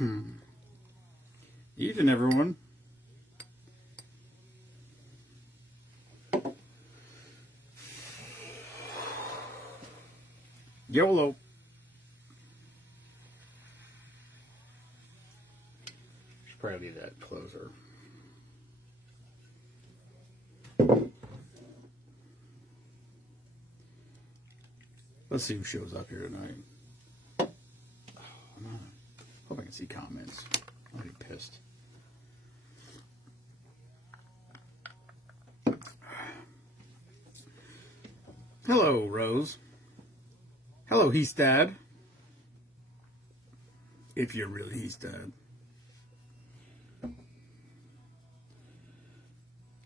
Evening, everyone. YOLO. Should probably leave that closer. Let's see who shows up here tonight. Oh, hope I can see comments. I'll be pissed. Hello, Rose. Hello, he's dad. If you're really he's dad.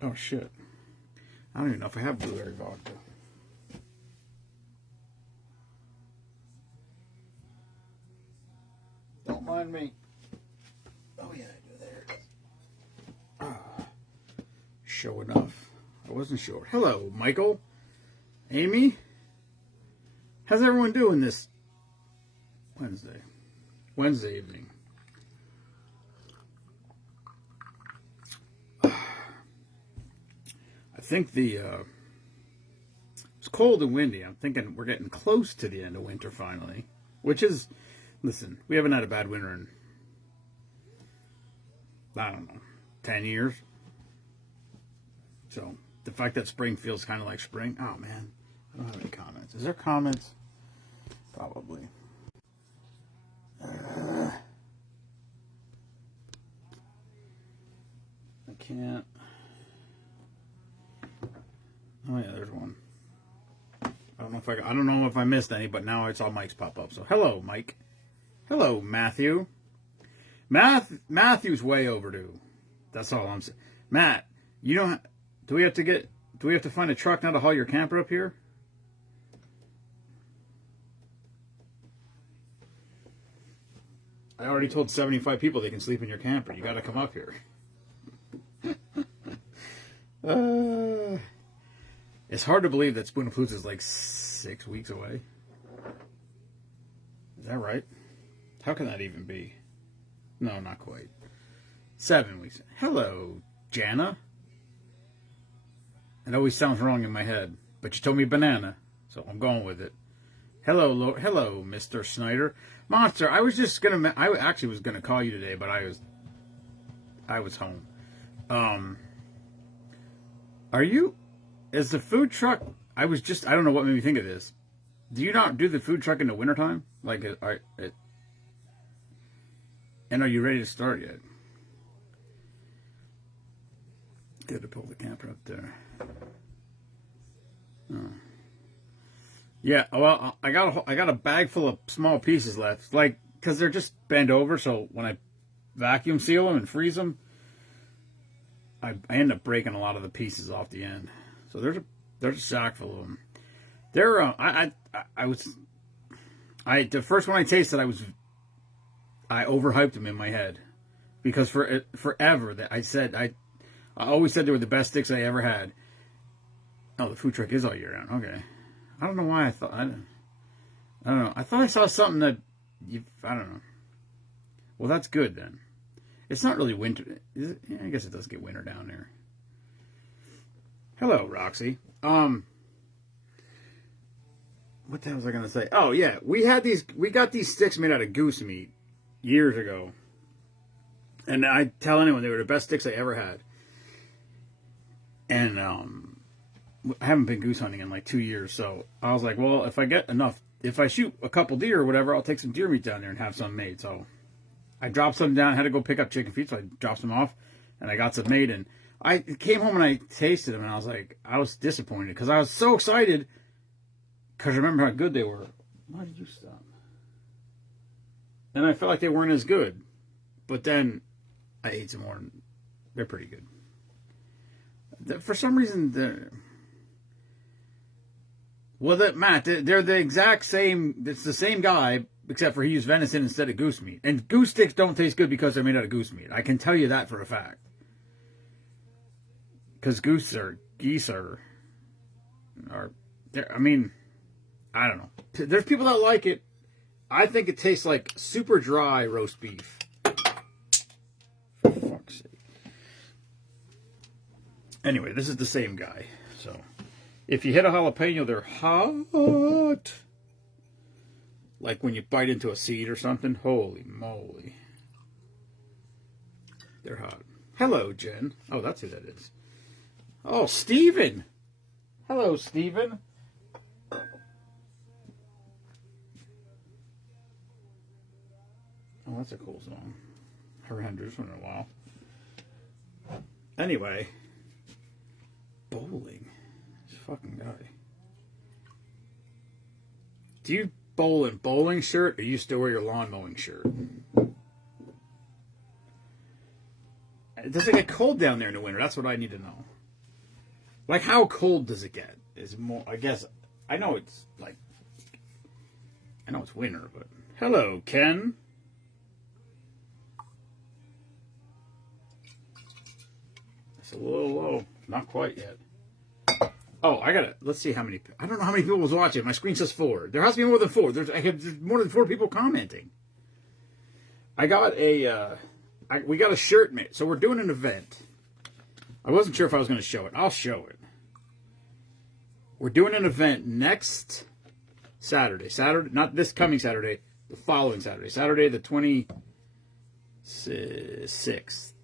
Oh, shit. I don't even know if I have blueberry vodka. Don't mind me. Oh, yeah, I do. There it is. Show enough. I wasn't sure. Hello, Michael. Amy. How's everyone doing this Wednesday evening? I think it's cold and windy. I'm thinking we're getting close to the end of winter finally, which is, listen, we haven't had a bad winter in, I don't know, 10 years. So the fact that spring feels kind of like spring, oh man, I don't have any comments. Is there comments? Probably. I can't. Oh yeah, there's one. I don't know if I missed any, but now I saw Mike's pop up. So hello, Mike. Hello, Matthew. Matthew's way overdue. That's all I'm saying. Matt, you don't. Do we have to find a truck now to haul your camper up here? I already told 75 people they can sleep in your camper. You got to come up here. It's hard to believe that Spoonapalooza is like 6 weeks away. Is that right? How can that even be? No, not quite. 7 weeks. Hello, Jana. It always sounds wrong in my head, but you told me banana, so I'm going with it. Hello, Mr. Snyder. Monster, I actually was gonna call you today, but I was home. Is the food truck, I don't know what made me think of this. Do you not do the food truck in the wintertime? And are you ready to start yet? Good to pull the camper up there. Oh. Yeah, well, I got a bag full of small pieces left, because they're just bent over. So when I vacuum seal them and freeze them, I end up breaking a lot of the pieces off the end. So there's a sack full of them. The first one I tasted, I overhyped them in my head, because forever that I always said they were the best sticks I ever had. Oh, the food truck is all year round. Okay. I don't know why I don't know. I thought I saw something that I don't know. Well, that's good then. It's not really winter. Is it? Yeah, I guess it does get winter down there. Hello, Roxy. What the hell was I gonna say? Oh yeah, we got these sticks made out of goose meat years ago. And I tell anyone they were the best sticks I ever had. And I haven't been goose hunting in like 2 years, so I was like, well, if I get enough, if I shoot a couple deer or whatever, I'll take some deer meat down there and have some made. So I dropped some down, had to go pick up chicken feet, so I dropped some off, and I got some made. And I came home and I tasted them, and I was disappointed, because I was so excited, because I remember how good they were. Why did you stop? And I felt like they weren't as good, but then I ate some more, and they're pretty good. For some reason, Matt, they're the exact same. It's the same guy, except for he used venison instead of goose meat. And goose sticks don't taste good because they're made out of goose meat. I can tell you that for a fact. Because geese are. I mean, I don't know. There's people that like it. I think it tastes like super dry roast beef. Anyway, this is the same guy. So, if you hit a jalapeno, they're hot. Like when you bite into a seed or something. Holy moly. They're hot. Hello, Jen. Oh, that's who that is. Oh, Steven. Hello, Steven. Oh, that's a cool song. Haven't heard this one in a while. Anyway. Bowling. This fucking guy. Do you bowl in bowling shirt or you still wear your lawn mowing shirt? Does it get cold down there in the winter? That's what I need to know. Like, how cold does it get? Is more, I guess, I know it's winter, but hello, Ken. It's a little low. Not quite yet. Oh, let's see how many, I don't know how many people was watching. My screen says 4. There has to be more than 4. There's more than 4 people commenting. We got a shirt made. So we're doing an event. I wasn't sure if I was going to show it. I'll show it. We're doing an event next Saturday. Not this coming Saturday. The following Saturday. Saturday the 26th.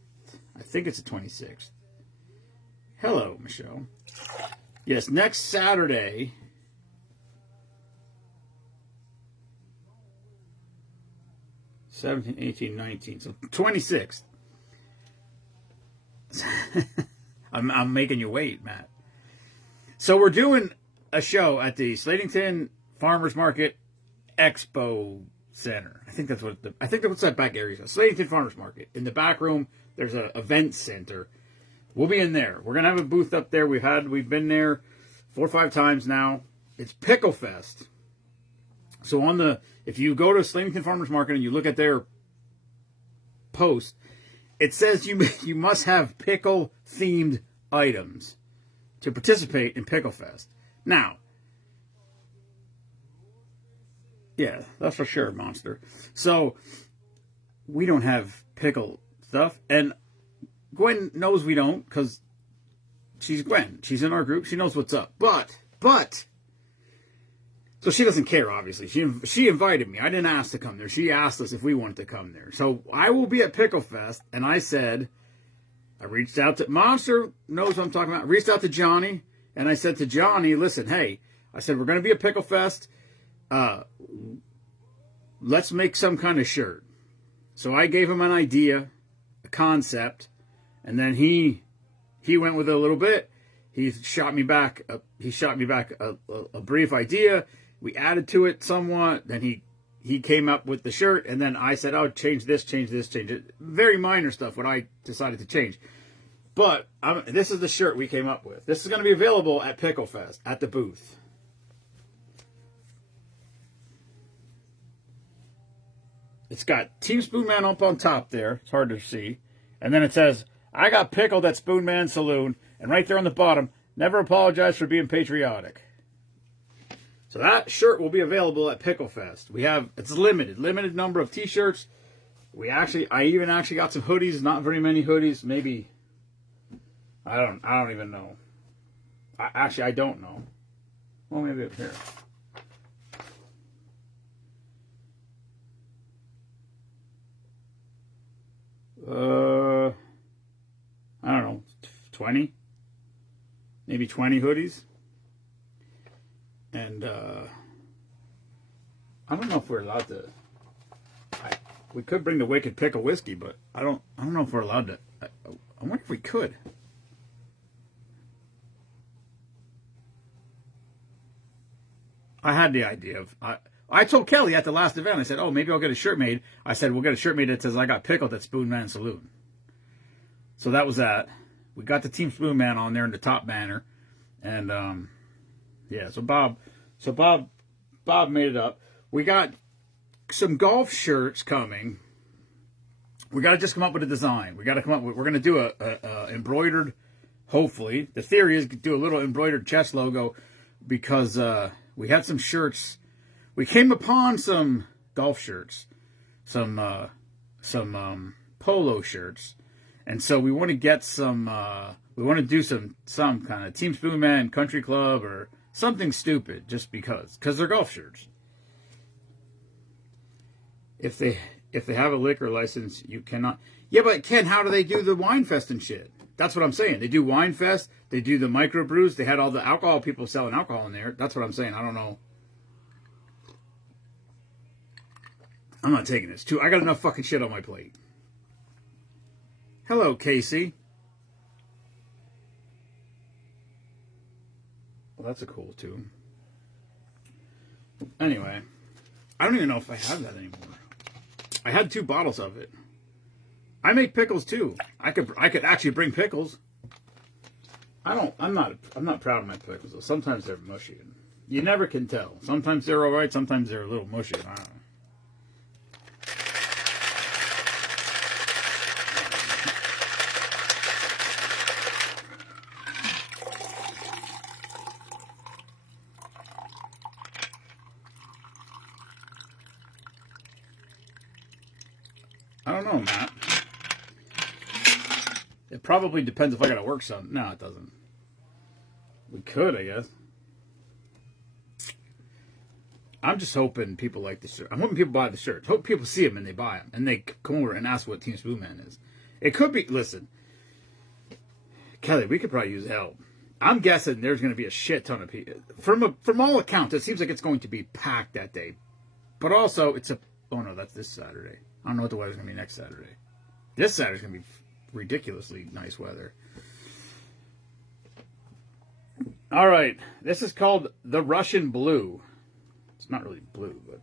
I think it's the 26th. Hello, Michelle. Yes, next Saturday. '17, 18, 19. So 26th. I'm making you wait, Matt. So we're doing a show at the Slatington Farmers Market Expo Center. I think that's what's that back area. Slatington Farmers Market. In the back room, there's an event center. We'll be in there. We're gonna have a booth up there. We've been there 4 or 5 times now. It's Pickle Fest. So if you go to Slatington Farmers Market and you look at their post, it says you must have pickle themed items to participate in Pickle Fest. Now, yeah, that's for sure, Monster. So we don't have pickle stuff, and Gwen knows we don't because she's Gwen. She's in our group. She knows what's up. But so she doesn't care, obviously. She invited me. I didn't ask to come there. She asked us if we wanted to come there. So I will be at Pickle Fest, and I reached out to, Monster knows what I'm talking about. I reached out to Johnny, and I said to Johnny, listen, hey, I said, we're going to be at Pickle Fest. Let's make some kind of shirt. So I gave him an idea, a concept, and then he went with it a little bit. He shot me back a brief idea. We added to it somewhat. Then he came up with the shirt, and then I said, "Oh, change this, change it." Very minor stuff. What I decided to change, but this is the shirt we came up with. This is going to be available at Pickle Fest at the booth. It's got Team Spoonman up on top there. It's hard to see, and then it says, "I got pickled at Spoonman Saloon," and right there on the bottom, "Never apologize for being patriotic." So that shirt will be available at Pickle Fest. It's limited number of t-shirts. I even got some hoodies, not very many hoodies, maybe, I don't even know. I don't know. Well, maybe up here. I don't know, 20? Maybe 20 hoodies. And I don't know if we're allowed to. We could bring the Wicked Pickle whiskey, but I don't know if we're allowed to. I wonder if we could. I had the idea of. I told Kelly at the last event. I said, "Oh, maybe I'll get a shirt made." I said, "We'll get a shirt made that says I got pickled at Spoonman Saloon." So that was that. We got the Team Spoonman on there in the top banner, and yeah. So Bob made it up. We got some golf shirts coming. We got to just come up with a design. We're going to do a embroidered. Hopefully, the theory is to do a little embroidered chest logo because we had some shirts. We came upon some golf shirts, some polo shirts, And so we want to get some, we want to do some kind of Team Spoonman country club or something stupid just because they're golf shirts. If they have a liquor license, you cannot. Yeah, but Ken, how do they do the wine fest and shit? That's what I'm saying. They do wine fest. They do the microbrews. They had all the alcohol people selling alcohol in there. That's what I'm saying. I don't know. I'm not taking this. I got enough fucking shit on my plate. Hello, Casey. Well, that's a cool tune. Anyway, I don't even know if I have that anymore. I had 2 bottles of it. I make pickles too. I could actually bring pickles. I'm not proud of my pickles though. Sometimes they're mushy. You never can tell. Sometimes they're alright, sometimes they're a little mushy. I don't know. I don't know, Matt. It probably depends if I gotta work some. No, it doesn't. We could, I guess. I'm just hoping people like the shirt. I'm hoping people buy the shirts. Hope people see them and they buy them. And they come over and ask what Team Spoonman is. It could be, listen, Kelly, we could probably use help. I'm guessing there's going to be a shit ton of people. From all accounts, it seems like it's going to be packed that day. But also, oh no, that's this Saturday. I don't know what the weather's going to be next Saturday. This Saturday's going to be ridiculously nice weather. All right. This is called the Russian Blue. It's not really blue, but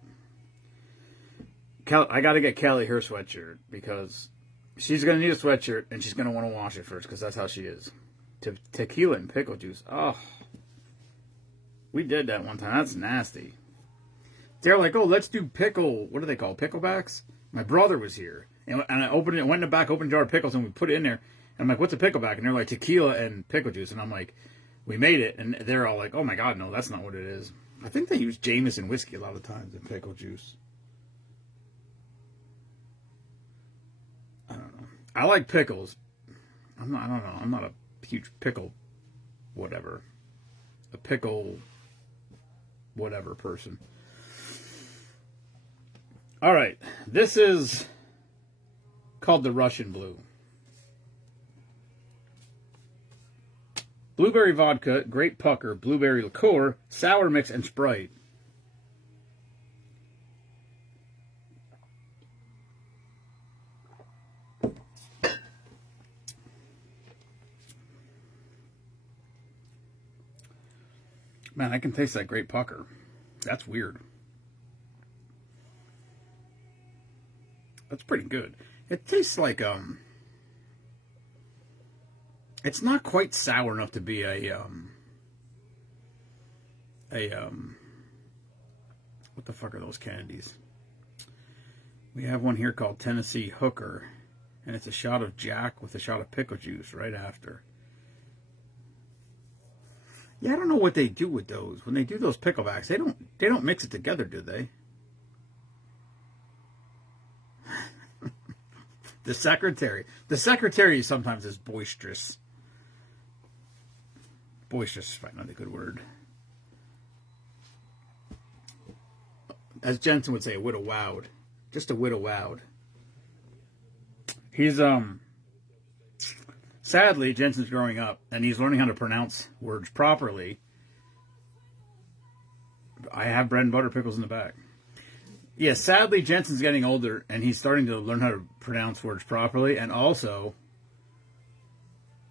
I got to get Kelly her sweatshirt because she's going to need a sweatshirt and she's going to want to wash it first because that's how she is. Tequila and pickle juice. Oh, we did that one time. That's nasty. They're like, oh, let's do pickle. What do they call picklebacks? My brother was here, and I opened it, went in the back, opened a jar of pickles, and we put it in there. And I'm like, what's a pickleback? And they're like, tequila and pickle juice. And I'm like, we made it, and they're all like, oh my God, no, that's not what it is. I think they use Jameson whiskey a lot of times in pickle juice. I don't know. I like pickles. I don't know. I'm not a huge pickle whatever. A pickle whatever person. All right, this is called the Russian Blue. Blueberry vodka, grape pucker, blueberry liqueur, sour mix, and Sprite. Man, I can taste that grape pucker. That's weird. That's pretty good. It tastes like it's not quite sour enough to be what the fuck are those candies? We have one here called Tennessee Hooker, and it's a shot of Jack with a shot of pickle juice right after. Yeah, I don't know what they do with those. When they do those picklebacks, they don't mix it together, do they? The secretary sometimes is boisterous. Boisterous is probably not a good word. As Jensen would say, a widow wowed. Just a widow wowed. He's, sadly, Jensen's growing up, and he's learning how to pronounce words properly. I have bread and butter pickles in the back. Yeah, sadly, Jensen's getting older, and he's starting to learn how to pronounce words properly. And also,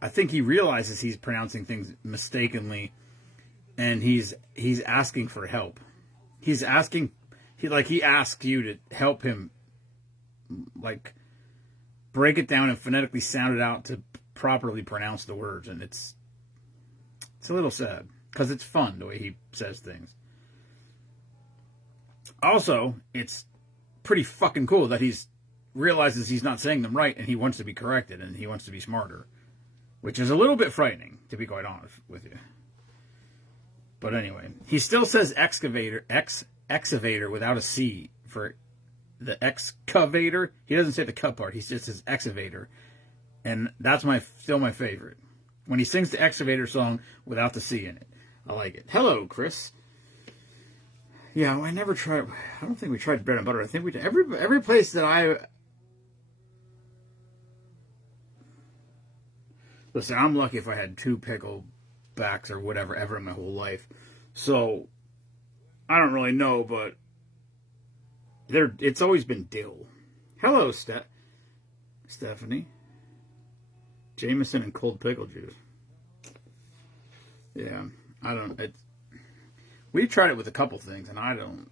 I think he realizes he's pronouncing things mistakenly, and he's asking for help. He asks you to help him, like, break it down and phonetically sound it out to properly pronounce the words. And it's a little sad, because it's fun the way he says things. Also, it's pretty fucking cool that he realizes he's not saying them right and he wants to be corrected and he wants to be smarter. Which is a little bit frightening, to be quite honest with you. But anyway, he still says excavator without a C for the excavator. He doesn't say the cut part. He just says excavator. And that's still my favorite. When he sings the Excavator song without the C in it. I like it. Hello, Chris. Yeah, I never tried. I don't think we tried bread and butter. I think we every place that I listen. I'm lucky if I had 2 picklebacks or whatever ever in my whole life. So I don't really know, but it's always been dill. Hello, Stephanie. Jameson and cold pickle juice. Yeah, I don't. We've tried it with a couple things, and I don't.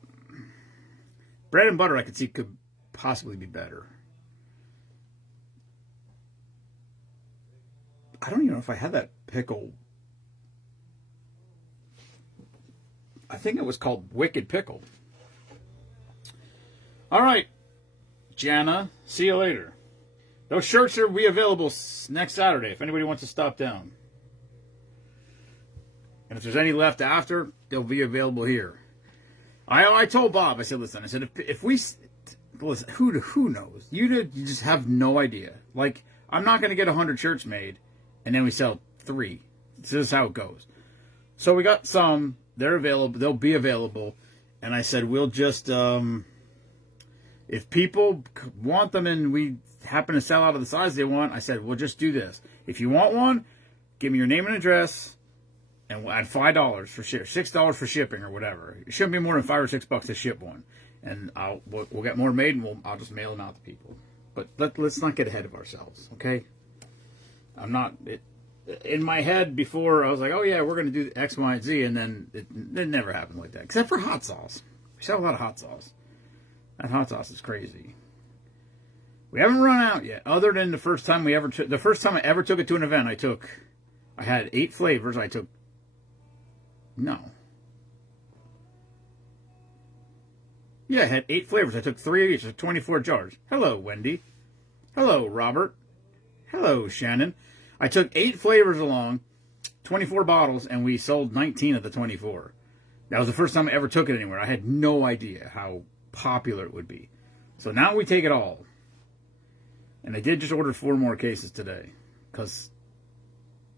Bread and butter, I could see could possibly be better. I don't even know if I had that pickle. I think it was called Wicked Pickle. All right, Jana. See you later. Those shirts will be available next Saturday if anybody wants to stop down. And if there's any left after, they'll be available here. I told Bob, I said, listen, if we, listen, who knows? You just have no idea. Like, I'm not going to get 100 shirts made, and then we sell 3. This is how it goes. So we got some. They're available. They'll be available. And I said, we'll just, if people want them and we happen to sell out of the size they want, I said, we'll just do this. If you want one, give me your name and address, and we'll add $5 for $6 for shipping or whatever. It shouldn't be more than $5 or $6 to ship one, and we'll get more made, and I'll just mail them out to people. But let's not get ahead of ourselves, okay? I'm not in my head before. I was like, oh yeah, we're gonna do X, Y, and Z, and then it never happened like that, except for hot sauce. We sell a lot of hot sauce. That hot sauce is crazy. We haven't run out yet, other than the first time I ever took it to an event. I had 8 flavors. I had 8 flavors. I took 3 of each, so 24 jars. Hello, Wendy. Hello, Robert. Hello, Shannon. I took 8 flavors along, 24 bottles, and we sold 19 of the 24. That was the first time I ever took it anywhere. I had no idea how popular it would be. So now we take it all. And I did just order 4 more cases today. Because,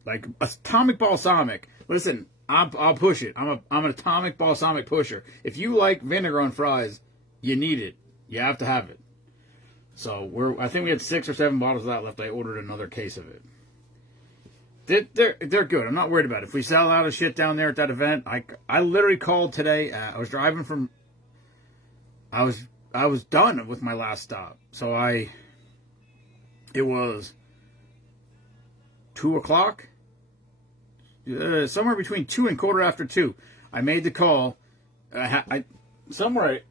like, Atomic Balsamic, listen, I'll push it. I'm an Atomic Balsamic pusher. If you like vinegar on fries, you need it. You have to have it. So I think we had 6 or 7 bottles of that left. I ordered another case of it. They're good. I'm not worried about it. If we sell out of shit down there at that event, I literally called today. I was driving from. I was done with my last stop. So it was 2 o'clock. Somewhere between 2 and quarter after 2. I made the call. Somewhere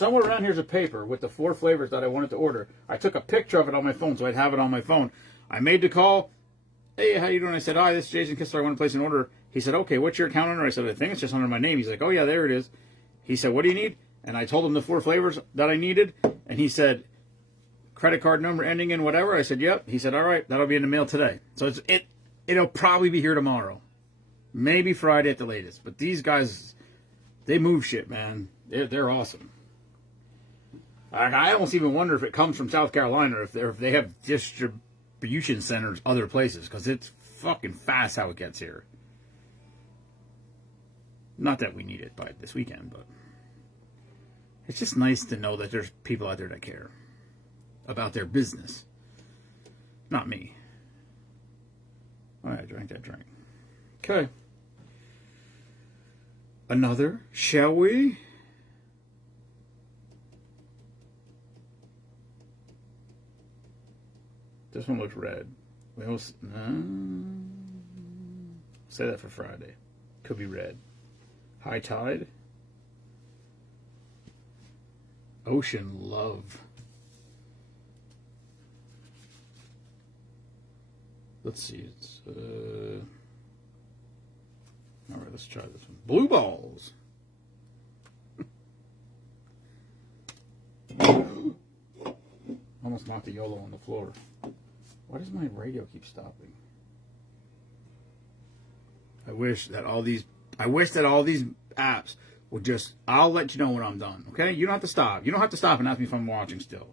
around here's a paper with the 4 flavors that I wanted to order. I took a picture of it on my phone so I'd have it on my phone. I made the call. Hey, how you doing? I said, hi, this is Jason Kistler. I want to place an order. He said, okay, what's your account number? I said, I think it's just under my name. He's like, oh, yeah, there it is. He said, what do you need? And I told him the 4 flavors that I needed. And he said, credit card number ending in whatever. I said, yep. He said, all right, that'll be in the mail today. So it'll probably be here tomorrow. Maybe Friday at the latest. But these guys, they move shit, man. They're awesome. I almost even wonder if it comes from South Carolina or if they have distribution centers other places, because it's fucking fast how it gets here. Not that we need it by this weekend, but it's just nice to know that there's people out there that care about their business. Not me. All right, I drank that drink. Okay. Another, shall we? This one looks red. Say that for Friday. Could be red. High Tide. Ocean Love. Let's see. It's all right. Let's try this one. Blue Balls. Almost knocked the YOLO on the floor. Why does my radio keep stopping? I wish that all these apps would just. I'll let you know when I'm done. Okay? You don't have to stop. You don't have to stop and ask me if I'm watching still.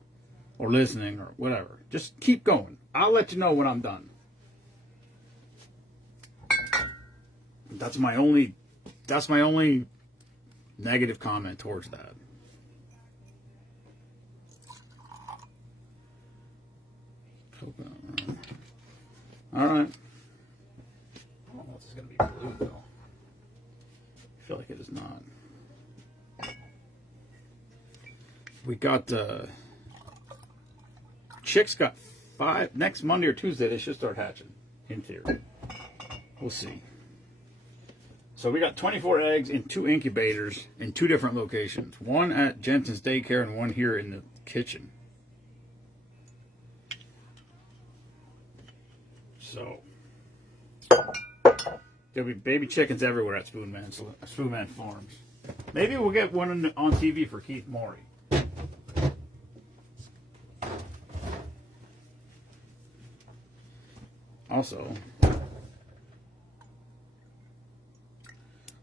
or listening or whatever. Just keep going. I'll let you know when I'm done. That's my only negative comment towards that. All right. I don't know if this is going to be blue, though. I feel like it is not. We got, chicks got 5, next Monday or Tuesday, they should start hatching, in theory. We'll see. So we got 24 eggs in 2 incubators in 2 different locations. One at Jensen's daycare and one here in the kitchen. So there'll be baby chickens everywhere at Spoonman Farms. Maybe we'll get one on TV for Keith Morey. Also,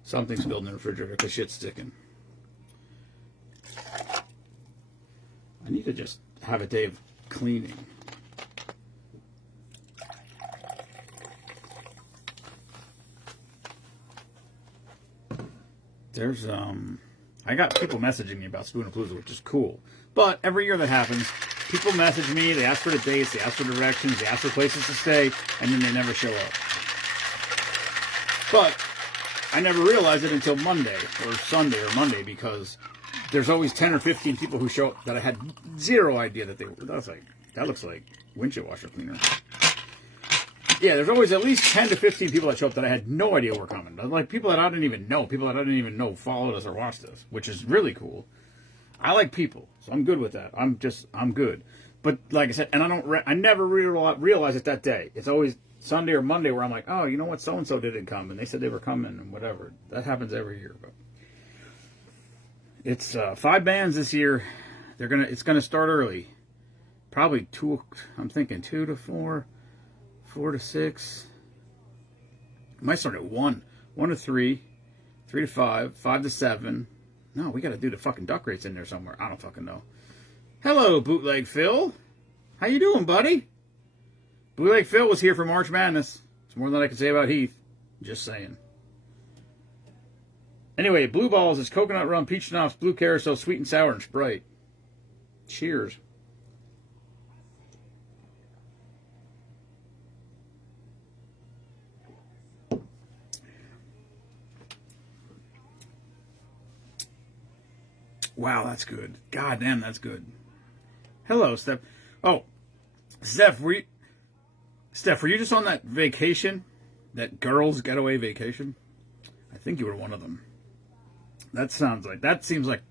something spilled in the refrigerator because shit's sticking. I need to just have a day of cleaning. There's, I got people messaging me about Spoonapalooza, which is cool. But every year that happens, people message me, they ask for the dates, they ask for directions, they ask for places to stay, and then they never show up. But I never realized it until Monday, or Sunday, or Monday, because there's always 10 or 15 people who show up that I had zero idea that they were. That looks like windshield washer cleaner. Yeah, there's always at least 10 to 15 people that show up that I had no idea were coming. Like people that I didn't even know. People that I didn't even know followed us or watched us, which is really cool. I like people, so I'm good with that. I'm good. But like I said, and I never realize it that day. It's always Sunday or Monday where I'm like, oh, you know what? So-and-so didn't come, and they said they were coming and whatever. That happens every year. But it's 5 bands this year. It's gonna start early. Probably 2, I'm thinking 2 to 4. 4 to 6. I might start at 1. 1 to 3. 3 to 5. 5 to 7. No, we got to do the fucking duck rates in there somewhere. I don't fucking know. Hello, Bootleg Phil. How you doing, buddy? Bootleg Phil was here for March Madness. It's more than I can say about Heath. Just saying. Anyway, Blue Balls is coconut rum, peach schnapps, blue carousel, sweet and sour, and Sprite. Cheers. Wow, that's good. God damn, that's good. Hello, Steph. Oh, Steph, were you just on that vacation? That girls' getaway vacation? I think you were one of them. That seems like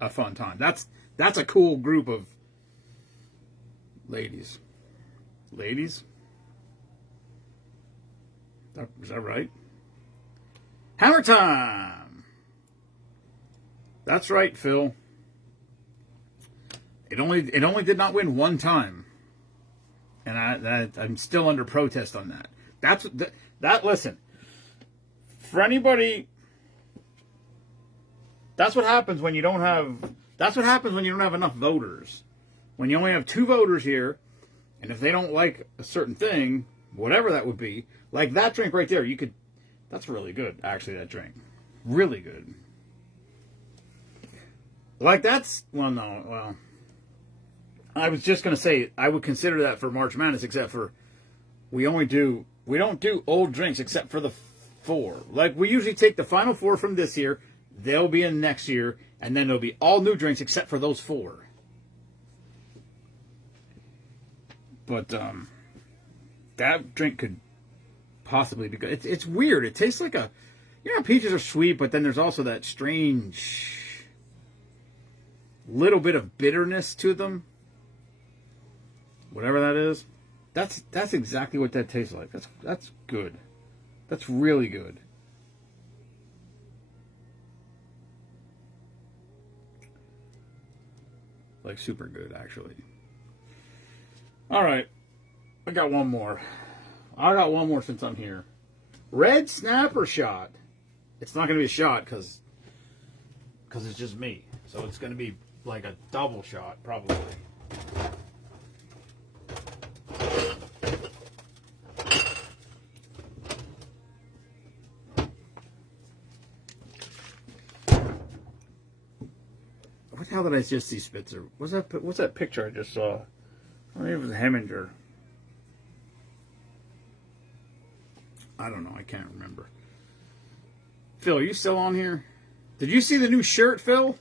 a fun time. That's a cool group of ladies. Ladies? Is that right? Hammer time! That's right, Phil. It only did not win one time, and I'm still under protest on that. Listen, for anybody, that's what happens when you don't have. That's what happens when you don't have enough voters. When you only have 2 voters here, and if they don't like a certain thing, whatever that would be, like that drink right there, that's really good. Actually, that drink, really good. Like I was just going to say, I would consider that for March Madness, except for we don't do old drinks except for the 4. Like, we usually take the final 4 from this year, they'll be in next year, and then there'll be all new drinks except for those 4. But, that drink could possibly be good. It's weird. It tastes like peaches are sweet, but then there's also that strange little bit of bitterness to them, whatever that is. That's exactly what that tastes like. That's good. That's really good. Like super good, actually. All right, I got one more since I'm here. Red Snapper shot. It's not going to be a shot because it's just me, so it's going to be like a double shot, probably. the hell did I just see Spitzer? What's that picture I just saw? Maybe it was Heminger. I don't know. I can't remember. Phil, are you still on here? Did you see the new shirt, Phil?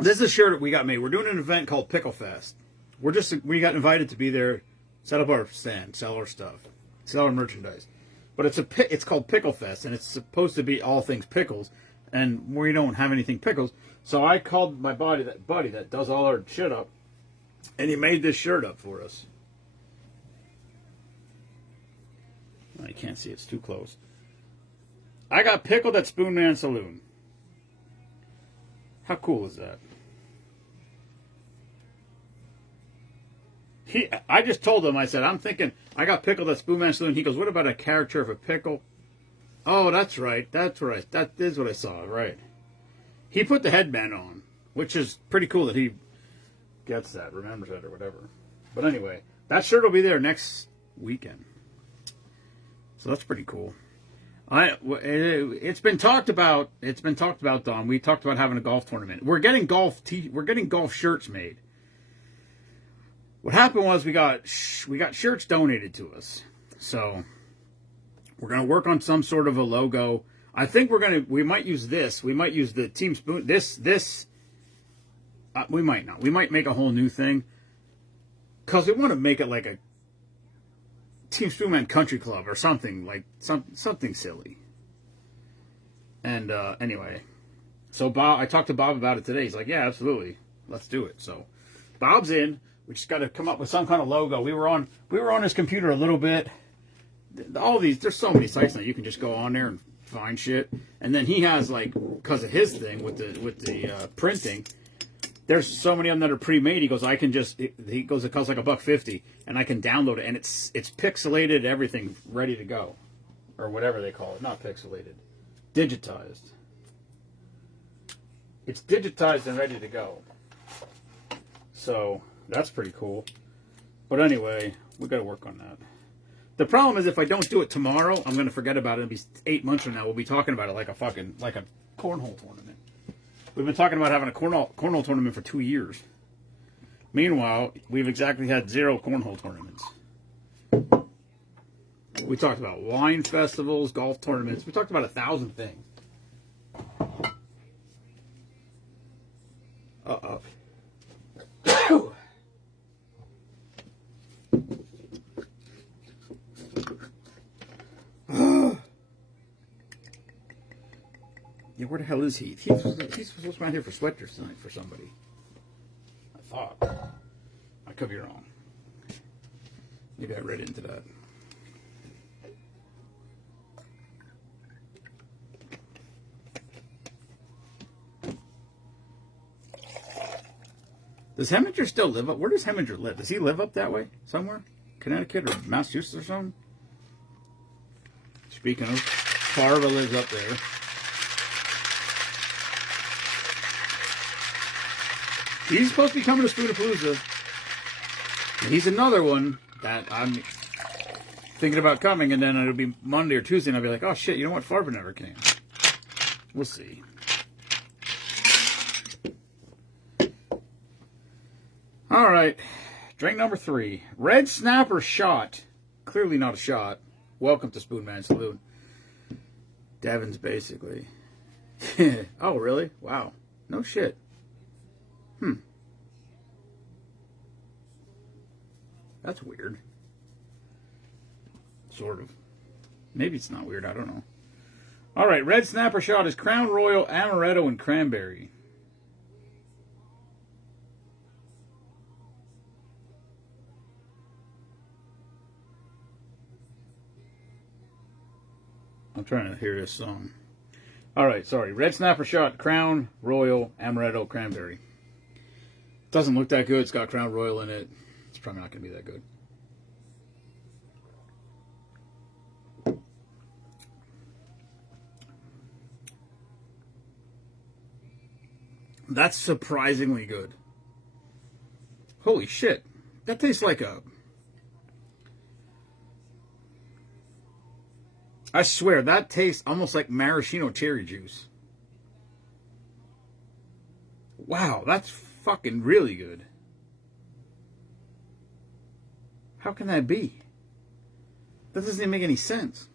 This is a shirt we got made. We're doing an event called Pickle Fest. We got invited to be there, set up our stand, sell our stuff, sell our merchandise. But it's called Pickle Fest, and it's supposed to be all things pickles, and we don't have anything pickles. So I called my buddy that does all our shit up, and he made this shirt up for us. I can't see, it's too close. I got pickled at Spoonman Saloon. How cool is that? I just told him, I said, I'm thinking, I got pickled at Spoonman Saloon. He goes, what about a caricature of a pickle? Oh, that's right. That is what I saw, right. He put the headband on, which is pretty cool that he gets that, remembers that or whatever. But anyway, that shirt will be there next weekend. So that's pretty cool. It's been talked about. Don. We talked about having a golf tournament. We're getting golf shirts made. What happened was we got shirts donated to us. So we're gonna work on some sort of a logo. I think we might use this. We might use the Team Spoon. We might not. We might make a whole new thing because we want to make it like a Team Spoonman Country Club or something like something silly. And anyway, so I talked to Bob about it today. He's like, "Yeah, absolutely, let's do it." So Bob's in. We just got to come up with some kind of logo. We were on his computer a little bit. All these, there's so many sites now you can just go on there and find shit. And then he has like, because of his thing with the printing. There's so many of them that are pre-made. He goes, it costs like $1.50, and I can download it, and it's pixelated, everything ready to go, or whatever they call it. Not pixelated, digitized. It's digitized and ready to go. So that's pretty cool. But anyway, we got to work on that. The problem is if I don't do it tomorrow, I'm going to forget about it. It'll be 8 months from now. We'll be talking about it like a cornhole tournament. We've been talking about having a cornhole tournament for 2 years. Meanwhile, we've exactly had 0 cornhole tournaments. We talked about wine festivals, golf tournaments. We talked about 1,000 things. Uh-oh. Yeah, where the hell is Heath? He's supposed to be out here for sweaters tonight for somebody. I thought. I could be wrong. Maybe I read into that. Does Heminger still live up? Where does Heminger live? Does he live up that way? Somewhere? Connecticut or Massachusetts or something? Speaking of, Farva lives up there. He's supposed to be coming to Spoonapalooza. He's another one that I'm thinking about coming, and then it'll be Monday or Tuesday, and I'll be like, oh shit, you know what? Farva never came. We'll see. All right. Drink number 3. Red Snapper Shot. Clearly not a shot. Welcome to Spoonman Saloon. Devon's basically. Oh, really? Wow. No shit. That's weird. Sort of. Maybe it's not weird. I don't know. All right. Red Snapper Shot is Crown Royal, Amaretto, and Cranberry. I'm trying to hear this song. All right, sorry. Red Snapper Shot, Crown Royal, Amaretto, Cranberry. Doesn't look that good. It's got Crown Royal in it. It's probably not going to be that good. That's surprisingly good. Holy shit. That tastes like a... I swear, that tastes almost like maraschino cherry juice. Wow, that's fucking really good. How can that be? That doesn't even make any sense.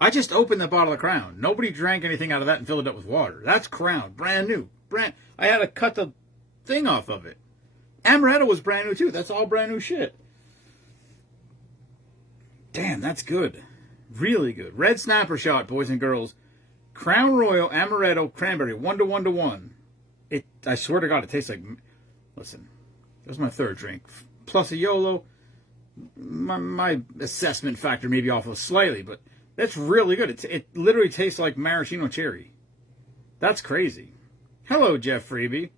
I just opened the bottle of Crown. Nobody drank anything out of that and filled it up with water. That's Crown. Brand new. I had to cut the thing off of it. Amaretto was brand new too. That's all brand new shit. Damn, that's good. Really good. Red Snapper Shot, boys and girls. Crown Royal, Amaretto, Cranberry. 1 to 1 to 1. I swear to God, it tastes like... Listen, there's my third drink. Plus a YOLO. My assessment factor may be off of slightly, but that's really good. It literally tastes like maraschino cherry. That's crazy. Hello, Jeff Freebie.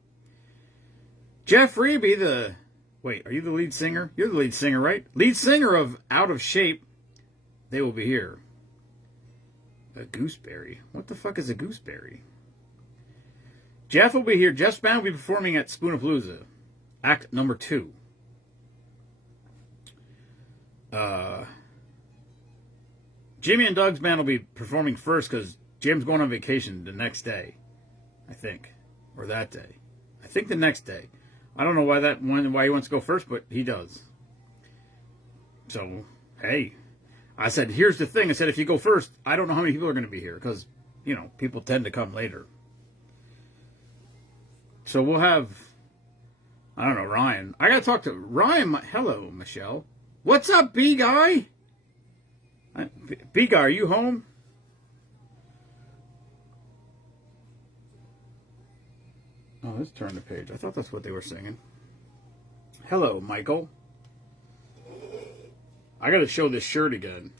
Jeff Freebie, Wait, are you the lead singer? You're the lead singer, right? Lead singer of Out of Shape. They will be here. A gooseberry. What the fuck is a gooseberry? Jeff will be here. Jeff Band will be performing at Spoonapalooza. Act number 2. Jimmy and Doug's band will be performing first because Jim's going on vacation the next day, I think, or that day. I think the next day. I don't know why he wants to go first, but he does. So, hey, I said, here's the thing. I said, if you go first, I don't know how many people are going to be here because, people tend to come later. So we'll have, I don't know, Ryan. I got to talk to Ryan. Hello, Michelle. What's up, B-Guy? B-Guy, are you home? Oh, let's turn the page. I thought that's what they were singing. Hello, Michael. I got to show this shirt again.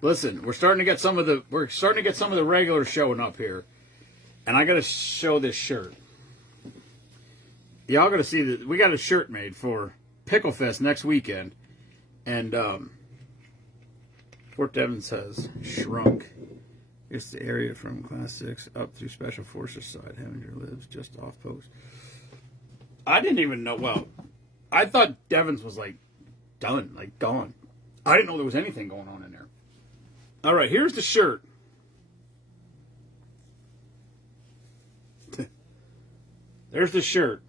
Listen, we're starting to get some of the regulars showing up here. And I got to show this shirt. Y'all got to see that we got a shirt made for Pickle Fest next weekend. And Fort Devens has shrunk. It's the area from Class 6 up through Special Forces side. Heminger lives just off post. I didn't even know. Well, I thought Devens was done, gone. I didn't know there was anything going on in there. All right, here's the shirt. There's the shirt.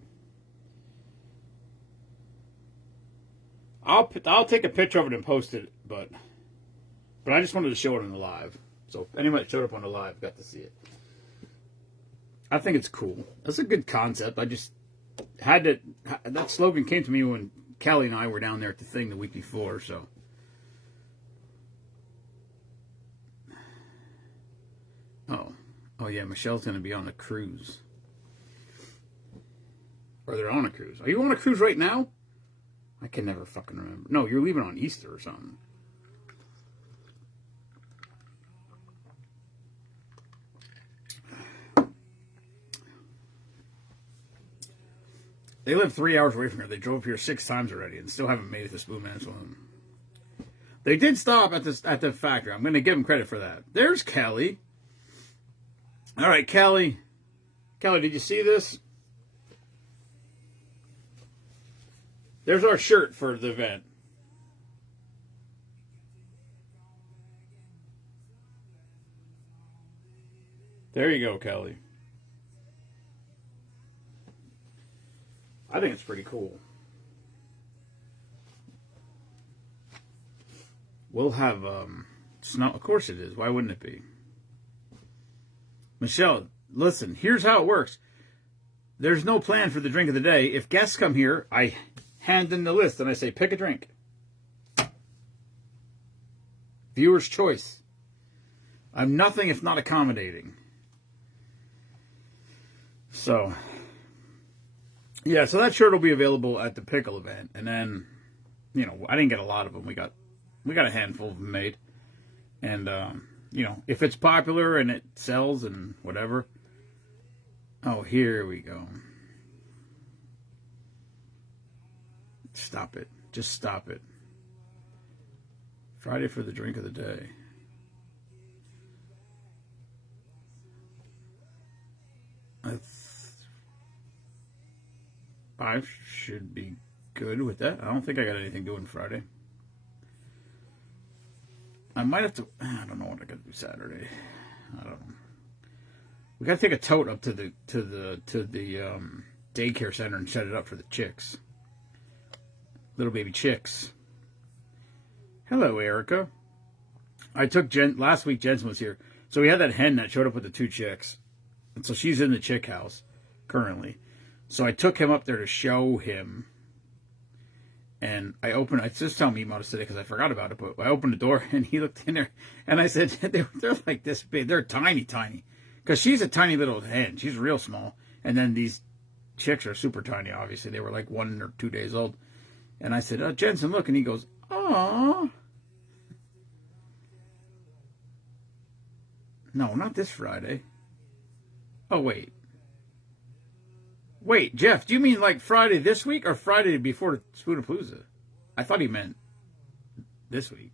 I'll take a picture of it and post it, but I just wanted to show it on the live. So if anybody showed up on the live got to see it. I think it's cool. That's a good concept. I just had to. That slogan came to me when Kelly and I were down there at the thing the week before. So. Oh yeah, Michelle's going to be on a cruise. Or they're on a cruise. Are you on a cruise right now? I can never fucking remember. No, you're leaving on Easter or something. They live 3 hours away from here. They drove here 6 times already and still haven't made it to Spoonman Saloon. They did stop at the factory. I'm going to give them credit for that. There's Kelly. All right, Kelly. Kelly, did you see this? There's our shirt for the event. There you go, Kelly. I think it's pretty cool. We'll have snow. Of course it is. Why wouldn't it be? Michelle, listen, here's how it works. There's no plan for the drink of the day. If guests come here, I hand them the list and I say, pick a drink. Viewer's choice. I'm nothing if not accommodating. So, yeah, so that shirt will be available at the pickle event. And then, I didn't get a lot of them. We got a handful of them made. And, if it's popular and it sells and whatever. Oh, here we go. Stop it. Just stop it. Friday for the drink of the day. I should be good with that. I don't think I got anything doing Friday. I might have to. I don't know what I got to do Saturday. I don't know. We got to take a tote up to the daycare center and set it up for the chicks, little baby chicks. Hello, Erica. I took last week. Jensen was here, so we had that hen that showed up with the 2 chicks, and so she's in the chick house currently. So I took him up there to show him. And I just tell me about it today because I forgot about it. But I opened the door and he looked in there, and I said, "They're like this big. They're tiny, tiny." Because she's a tiny little hen. She's real small. And then these chicks are super tiny. Obviously, they were like 1 or 2 days old. And I said, "Jensen, look," and he goes, "Aw." No, not this Friday. Oh wait. Wait, Jeff, do you mean like Friday this week or Friday before Spoonapalooza? I thought he meant this week.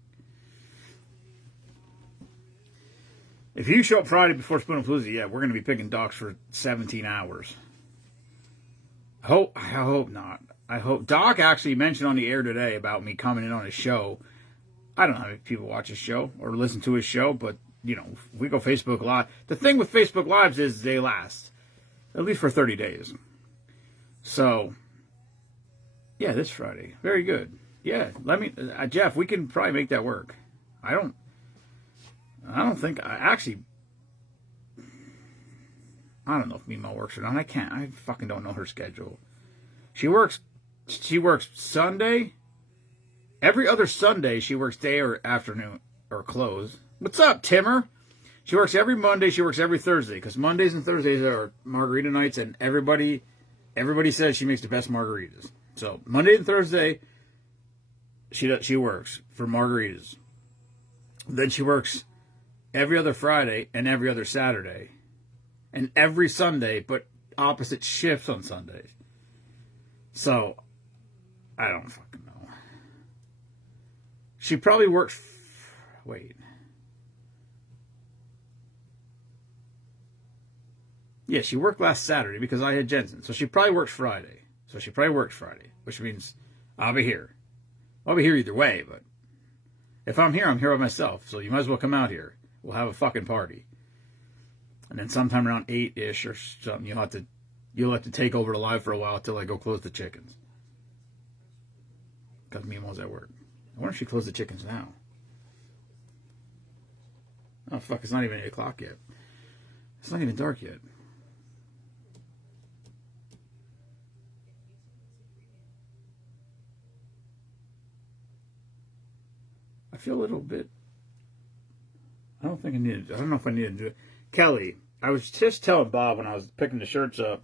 If you show up Friday before Spoonapalooza, yeah, we're going to be picking dogs for 17 hours. I hope not. I hope. Doc actually mentioned on the air today about me coming in on his show. I don't know how many people watch his show or listen to his show, but, you know, if we go Facebook Live. The thing with Facebook Lives is they last, at least for 30 days. So, yeah, this Friday. Very good. Yeah, let me, Jeff, we can probably make that work. I don't think, I don't know if Mima works or not. I fucking don't know her schedule. She works Sunday. Every other Sunday, she works day or afternoon or close. What's up, Timmer? She works every Monday. She works every Thursday because Mondays and Thursdays are margarita nights, and everybody says she makes the best margaritas. So Monday and Thursday, she works for margaritas. Then she works every other Friday and every other Saturday, and every Sunday, but opposite shifts on Sundays. So I don't fucking know. She probably works. Wait. Yeah, she worked last Saturday because I had Jensen. So she probably works Friday. Which means I'll be here. I'll be here either way, but if I'm here, I'm here by myself. So you might as well come out here. We'll have a fucking party. And then sometime around 8-ish or something, you'll have to take over the live for a while until I go close the chickens. Because Mima's at work. I wonder if she closed the chickens now. Oh, fuck, it's not even 8 o'clock yet. It's not even dark yet. I feel a little bit. I don't know if I need to do it. Kelly, I was just telling Bob when I was picking the shirts up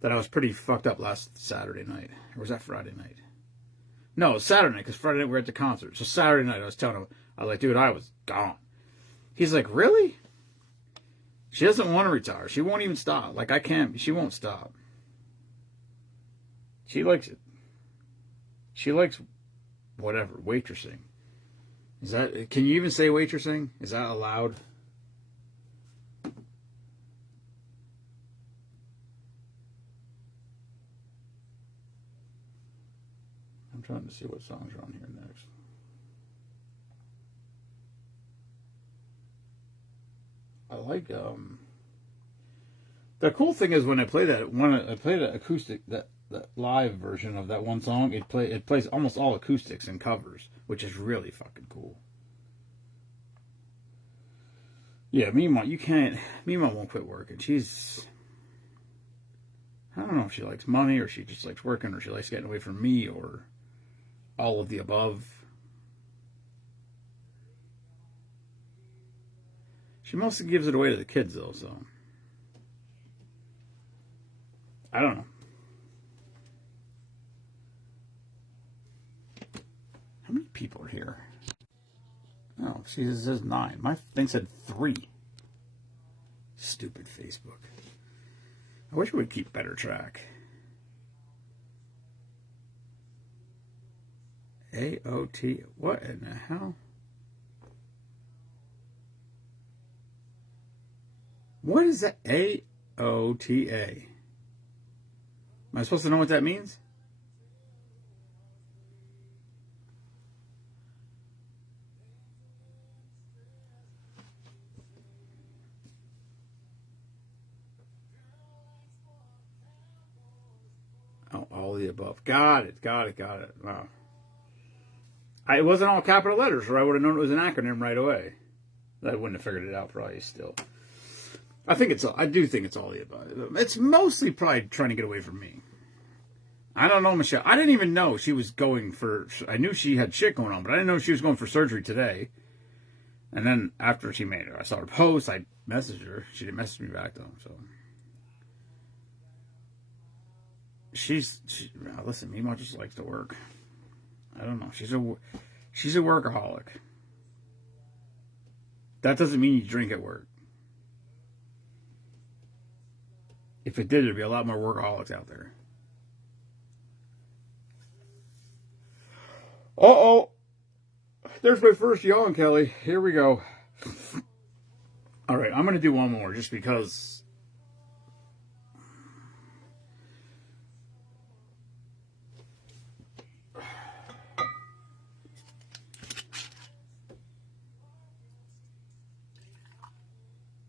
that I was pretty fucked up last Saturday night. Or was that Friday night? No, it was Saturday night, because Friday night we were at the concert. So Saturday night I was telling him, I was like, dude, I was gone. He's like, really? She doesn't want to retire. She won't even stop. Like, she won't stop. She likes it. She likes whatever, waitressing. Can you even say waitressing? Is that allowed? I'm trying to see what songs are on here next. I like the cool thing is when I play that acoustic that live version of that one song, it plays almost all acoustics and covers, which is really fucking cool. Yeah, Mima won't quit working. I don't know if she likes money or she just likes working or she likes getting away from me or all of the above. She mostly gives it away to the kids though, so I don't know. How many people are here? Oh, see, it says 9. My thing said 3. Stupid Facebook. I wish we would keep better track. AOT. What in the hell? What is that? AOTA. Am I supposed to know what that means? Oh, all the above. Got it. Wow. It wasn't all capital letters, or I would have known it was an acronym right away. I wouldn't have figured it out probably still. I do think it's all the above. It's mostly probably trying to get away from me. I don't know, Michelle. I didn't even know she was going for... I knew she had shit going on, but I didn't know she was going for surgery today. And then after she made it, I saw her post. I messaged her. She didn't message me back, though. So listen, Mimo just likes to work. I don't know. She's a workaholic. That doesn't mean you drink at work. If it did, there'd be a lot more workaholics out there. Uh-oh. There's my first yawn, Kelly. Here we go. All right, I'm going to do one more just because.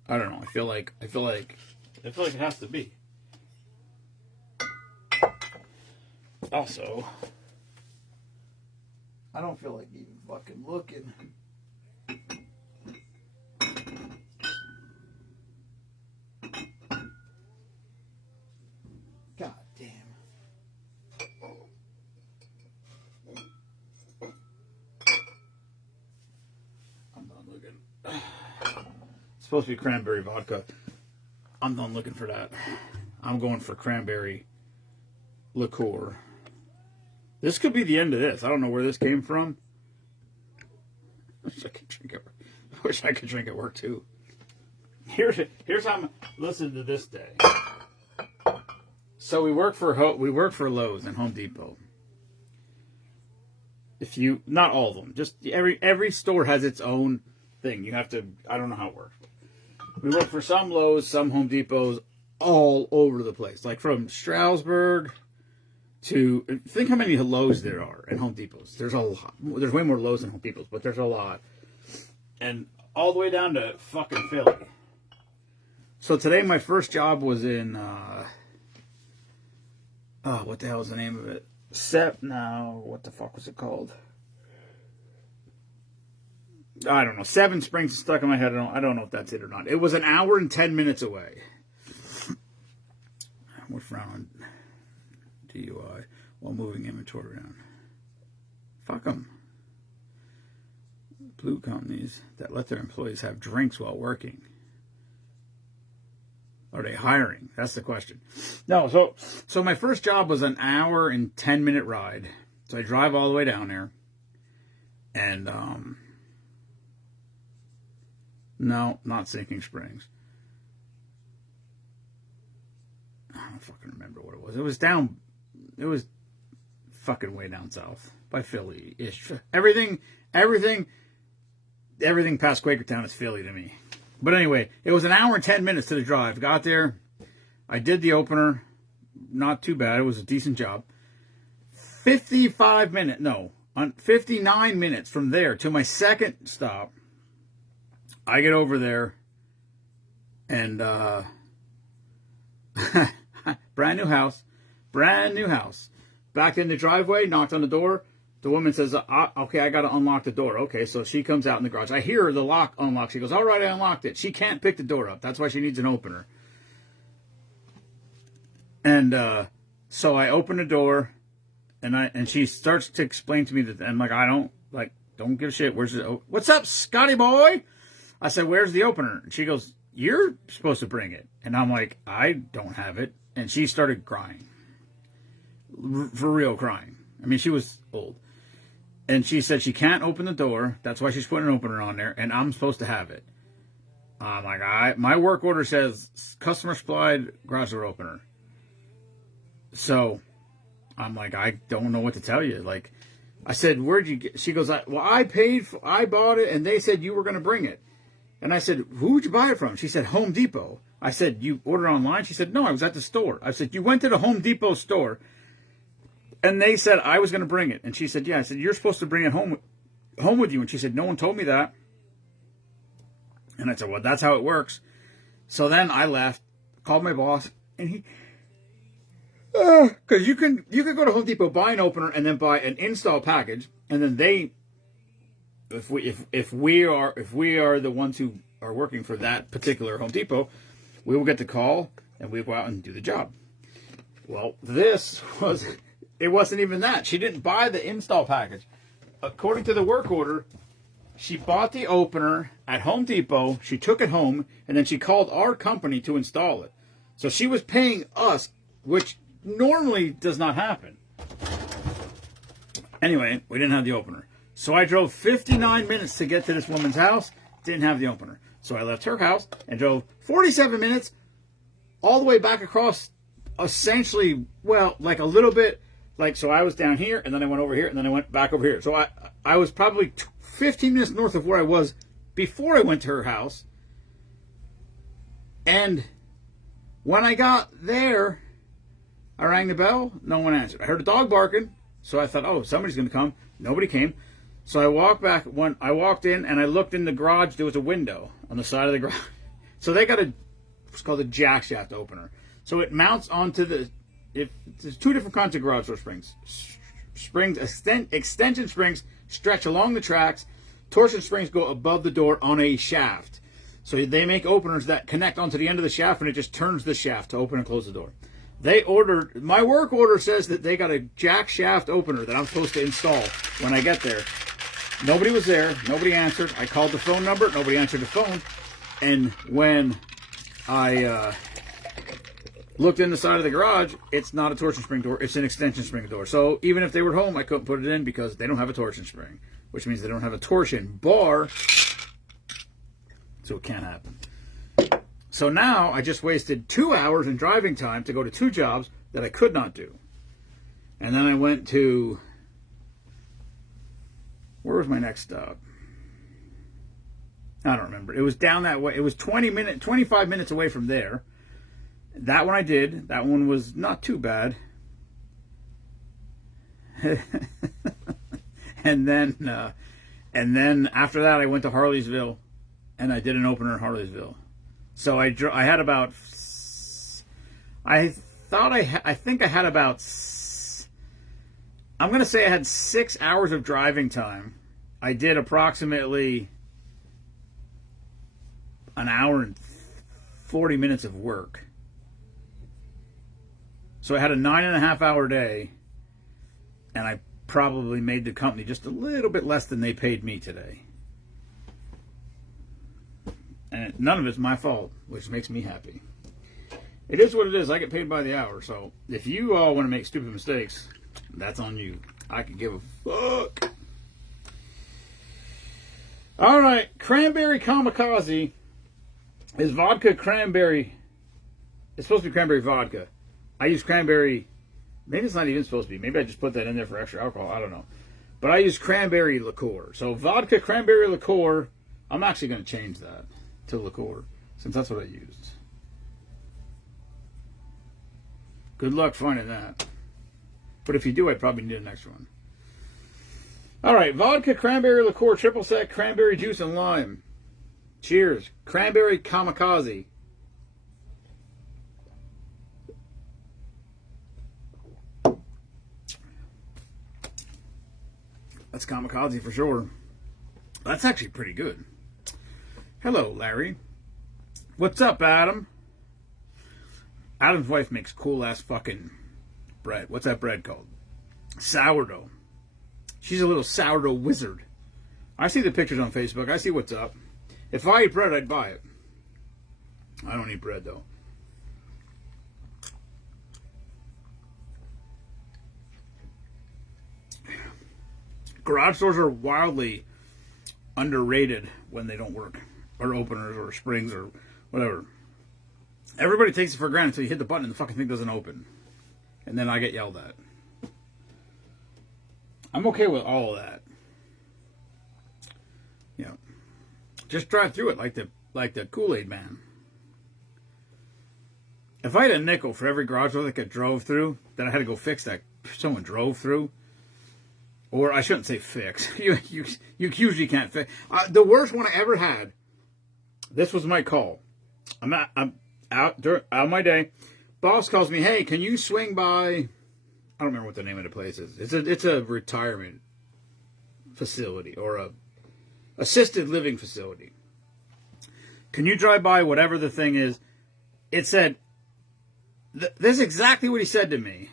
I don't know. I feel like it has to be. Also, I don't feel like even fucking looking. God damn. I'm not looking. It's supposed to be cranberry vodka. I'm done looking for that. I'm going for cranberry liqueur. This could be the end of this. I don't know where this came from. I wish I could drink at work too. Here's how I'm listening to this day. So we work for Lowe's and Home Depot. Not all of them, just every store has its own thing. You have to. I don't know how it works. We work for some Lowe's, some Home Depots, all over the place. Like from Stroudsburg to, think how many Lowe's there are and Home Depots. There's a lot. There's way more Lowe's than Home Depots, but there's a lot. And all the way down to fucking Philly. So today my first job was in, what the hell is the name of it? What the fuck was it called? I don't know. Seven Springs is stuck in my head. I don't know if that's it or not. It was an hour and 10 minutes away. We're frowning DUI while moving inventory around. Fuck them. Blue companies that let their employees have drinks while working. Are they hiring? That's the question. No, so my first job was an hour and 10-minute ride. So I drive all the way down there. And, no, not Sinking Springs. I don't fucking remember what it was. It was fucking way down south by Philly-ish. Everything past Quakertown is Philly to me. But anyway, it was an hour and 10 minutes to the drive. Got there. I did the opener. Not too bad. It was a decent job. 59 minutes from there to my second stop. I get over there and brand new house. Back in the driveway, knocked on the door. The woman says, okay, I got to unlock the door. Okay, so she comes out in the garage. I hear the lock unlock. She goes, all right, I unlocked it. She can't pick the door up. That's why she needs an opener. And so I open the door, and she starts to explain to me that I'm like, don't give a shit. What's up, Scotty boy? I said, where's the opener? And she goes, you're supposed to bring it. And I'm like, I don't have it. And she started crying. For real crying. I mean, she was old. And she said she can't open the door. That's why she's putting an opener on there. And I'm supposed to have it. I'm like, my work order says customer supplied garage door opener. So I'm like, I don't know what to tell you. Like, I said, where'd you get? She goes, I bought it and they said you were going to bring it. And I said, who'd you buy it from? She said, Home Depot. I said, you ordered online? She said, no, I was at the store. I said, you went to the Home Depot store and they said I was going to bring it. And she said, yeah. I said, you're supposed to bring it home with you. And she said, no one told me that. And I said, well, that's how it works. So then I left, called my boss, and Because you can go to Home Depot, buy an opener, and then buy an install package, and then they, if we are the ones who are working for that particular Home Depot, we will get the call and we go out and do the job. Well, it wasn't even that. She didn't buy the install package. According to the work order, she bought the opener at Home Depot, she took it home, and then she called our company to install it. So she was paying us, which normally does not happen. Anyway, we didn't have the opener. So I drove 59 minutes to get to this woman's house, didn't have the opener. So I left her house and drove 47 minutes all the way back across, essentially, well, like a little bit, like, so I was down here, and then I went over here, and then I went back over here. So I was probably 15 minutes north of where I was before I went to her house. And when I got there, I rang the bell. No one answered. I heard a dog barking, so I thought, oh, somebody's going to come. Nobody came. So I walked back. When I walked in and I looked in the garage, there was a window on the side of the garage. So they got what's called a jack shaft opener. So it mounts onto there's two different kinds of garage door springs. Extension springs stretch along the tracks. Torsion springs go above the door on a shaft. So they make openers that connect onto the end of the shaft, and it just turns the shaft to open and close the door. My work order says that they got a jack shaft opener that I'm supposed to install when I get there. Nobody was there. Nobody answered. I called the phone number. Nobody answered the phone. And when I looked in the side of the garage, it's not a torsion spring door. It's an extension spring door. So even if they were home, I couldn't put it in because they don't have a torsion spring, which means they don't have a torsion bar. So it can't happen. So now I just wasted 2 hours in driving time to go to 2 jobs that I could not do. And then I went to, where was my next stop? I don't remember. It was down that way. It was 25 minutes away from there. That one I did. That one was not too bad. and then after that I went to Harleysville and I did an opener in Harleysville. So I had about, I'm going to say I had 6 hours of driving time. I did approximately an hour and 40 minutes of work. So I had a 9.5 hour day, and I probably made the company just a little bit less than they paid me today. And none of it's my fault, which makes me happy. It is what it is. I get paid by the hour. So if you all want to make stupid mistakes, that's on you. I can give a fuck. All right. Cranberry Kamikaze is vodka cranberry. It's supposed to be cranberry vodka. I use cranberry. Maybe it's not even supposed to be. Maybe I just put that in there for extra alcohol. I don't know. But I use cranberry liqueur. So vodka cranberry liqueur. I'm actually going to change that to liqueur, since that's what I used. Good luck finding that. But if you do, I'd probably need an extra one. Alright, vodka, cranberry liqueur, triple sec, cranberry juice, and lime. Cheers. Cranberry Kamikaze. That's Kamikaze for sure. That's actually pretty good. Hello, Larry. What's up, Adam? Adam's wife makes cool-ass fucking bread. What's that bread called? Sourdough. She's a little sourdough wizard. I see the pictures on Facebook. I see what's up. If I eat bread, I'd buy it. I don't eat bread, though. Garage doors are wildly underrated when they don't work. Or openers or springs or whatever. Everybody takes it for granted until you hit the button and the fucking thing doesn't open. And then I get yelled at. I'm okay with all of that. You know, just drive through it like the Kool-Aid man. If I had a nickel for every garage door that I drove through, that I had to go fix that someone drove through, or I shouldn't say fix. You usually can't fix. The worst one I ever had. This was my call. I'm out on my day. boss calls me, hey, can you swing by, I don't remember what the name of the place is. It's a retirement facility or a assisted living facility. Can you drive by whatever the thing is? It said, this is exactly what he said to me.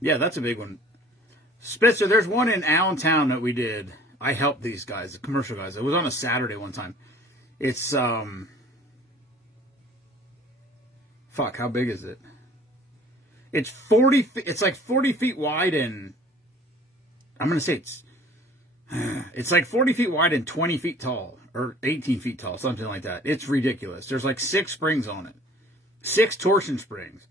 Yeah, that's a big one. Spitzer, there's one in Allentown that we did. I helped these guys, the commercial guys. It was on a Saturday one time. It's, fuck, how big is it? It's 40 feet, it's like 40 feet wide and, I'm going to say it's like 40 feet wide and 20 feet tall, or 18 feet tall, something like that. It's ridiculous. There's like 6 springs on it. 6 torsion springs.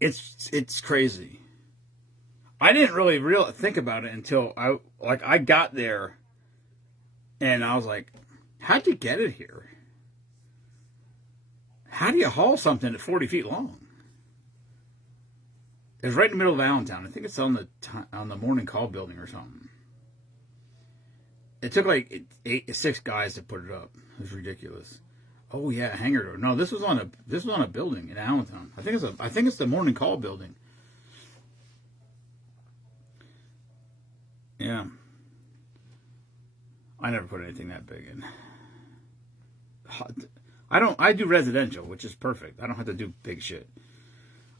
It's crazy. I didn't really think about it until I got there and I was like, how'd you get it here? How do you haul something at 40 feet long? It was right in the middle of Allentown. I think it's on the Morning Call building or something. It took like 6 guys to put it up. It was ridiculous. Oh yeah, hangar door. No, this was on a building in Allentown. I think it's the Morning Call building. Yeah. I never put anything that big in. I do residential, which is perfect. I don't have to do big shit.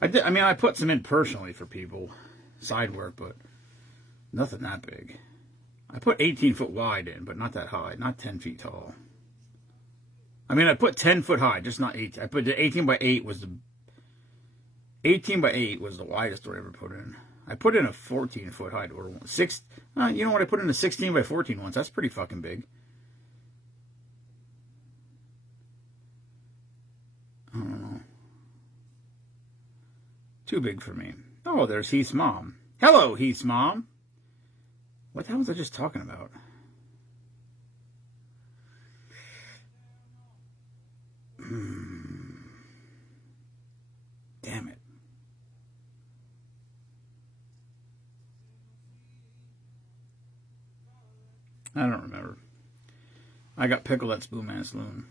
I put some in personally for people, side work, but nothing that big. I put 18 foot wide in, but not that high, not 10 feet tall. I mean, I put 10 foot high, just not 18. I put the 18 by 8 was the widest door I ever put in. I put in a 14 foot high door once. You know what? I put in a 16 by 14 once. That's pretty fucking big. I don't know. Too big for me. Oh, there's Heath's mom. Hello, Heath's mom. What the hell was I just talking about? Damn it. I don't remember. I got pickled at Spoon Man Saloon.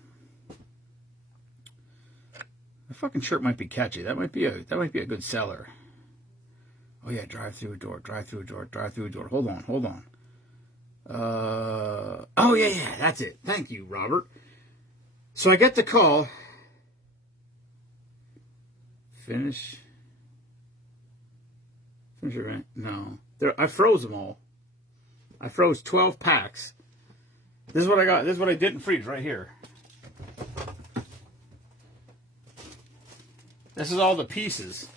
The fucking shirt might be catchy. That might be a good seller. Oh yeah, drive through a door, drive through a door, drive through a door. Hold on. Oh yeah, that's it. Thank you, Robert. So I get the call. Finish it, right? No. I froze them all. I froze 12 packs. This is what I got. This is what I didn't freeze right here. This is all the pieces.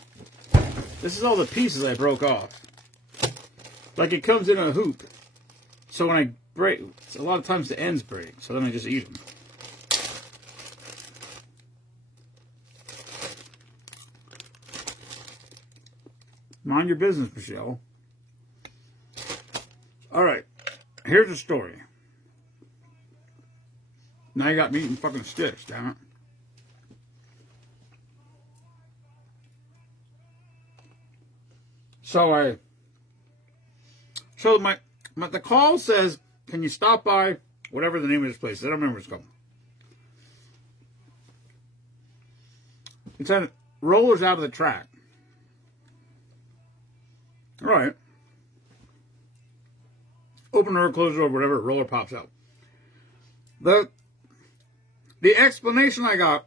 This is all the pieces I broke off. Like it comes in a hoop. So when I break, a lot of times the ends break. So then I just eat them. Mind your business, Michelle. All right. Here's the story. Now you got me eating fucking sticks, damn it. So the call says, can you stop by whatever the name of this place is? I don't remember what it's called. It said rollers out of the track. All right. Open door, close door, whatever, roller pops out. The explanation I got